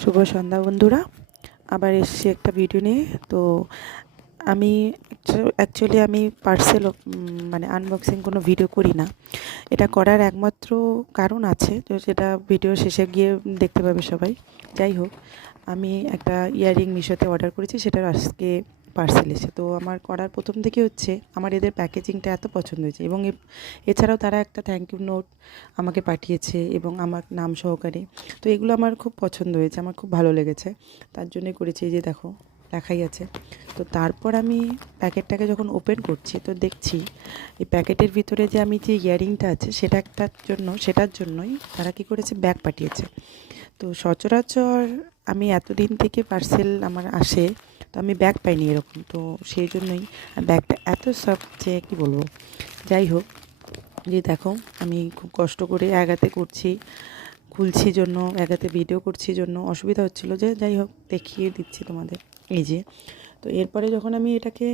শুভ সন্ধ্যা বন্ধুরা, আবার এসছি একটা ভিডিও নিয়ে। তো আমি অ্যাকচুয়ালি আমি পার্সেল মানে আনবক্সিং কোনো ভিডিও করি না। এটা করার একমাত্র কারণ আছে, তো সেটা ভিডিও শেষে গিয়ে দেখতে পাবে সবাই। যাই হোক, আমি একটা ইয়াররিং মিশোতে অর্ডার করেছি, সেটার আজকে পার্সেল এসে। তো আমার করার প্রথম থেকে হচ্ছে আমার এদের প্যাকেজিংটা এত পছন্দ হয়েছে, এবং এছাড়াও তারা একটা থ্যাংক ইউ নোট আমাকে পাঠিয়েছে এবং আমার নাম সহকারে। তো এগুলো আমার খুব পছন্দ হয়েছে, আমার খুব ভালো লেগেছে, তার জন্যই করেছি। এই যে দেখো, লেখাই আছে। তো তারপর আমি প্যাকেটটাকে যখন ওপেন করছি, তো দেখছি এই প্যাকেটের ভিতরে যে আমি যে ইয়াররিংটা আছে সেটার জন্যই তারা কী করেছে, ব্যাগ পাঠিয়েছে। তো সচরাচর আমি এতদিন থেকে পার্সেল আমার আসে, তো আমি ব্যাগ পাইনি এরকম। তো সেই জন্যই ব্যাগটা এত সফট যে কী বলবো। যাই হোক, যে দেখো আমি খুব কষ্ট করে একাতে করছি, খুলছি জন্য, একাতে ভিডিও করছি জন্য অসুবিধা হচ্ছিলো, যে যাই হোক দেখিয়ে দিচ্ছি তোমাদের। এই যে, তো এরপরে যখন আমি এটাকে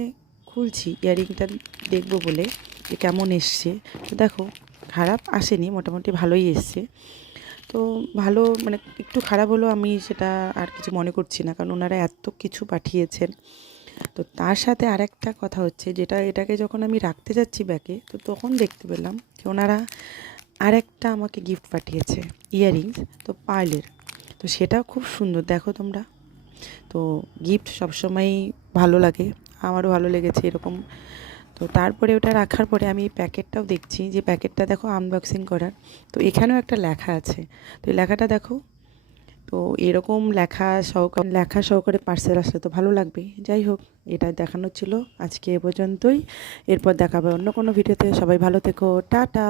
খুলছি ইয়াররিংটা দেখবো বলে যে কেমন এসছে, তো দেখো খারাপ আসেনি, মোটামুটি ভালোই এসছে। তো ভালো মানে একটু খারাপ হলেও আমি সেটা আর কিছু মনে করছি না, কারণ ওনারা এত কিছু পাঠিয়েছেন। তো তার সাথে আরেকটা কথা হচ্ছে, যেটা এটাকে যখন আমি রাখতে যাচ্ছি ব্যাগে, তো তখন দেখতে পেলাম যে ওনারা আরেকটা আমাকে গিফট পাঠিয়েছে, ইয়াররিংস, তো পার্লের। তো সেটাও খুব সুন্দর, দেখো তোমরা। তো গিফট সবসময়ই ভালো লাগে, আমারও ভালো লেগেছে এরকম। তো তারপরে ওটা রাখার পরে আমি প্যাকেটটাও দেখছি, যে প্যাকেটটা দেখো আনবক্সিং করার। তো এখানেও একটা লেখা আছে, তো এই লেখাটা দেখো। তো এরকম লেখা সহকারে পার্সেল আসলে তো ভালো লাগবেই। যাই হোক, এটা দেখানোর ছিল আজকে এ পর্যন্তই। এরপর দেখাবে অন্য কোনো ভিডিওতে। সবাই ভালো থেকো, টাটা।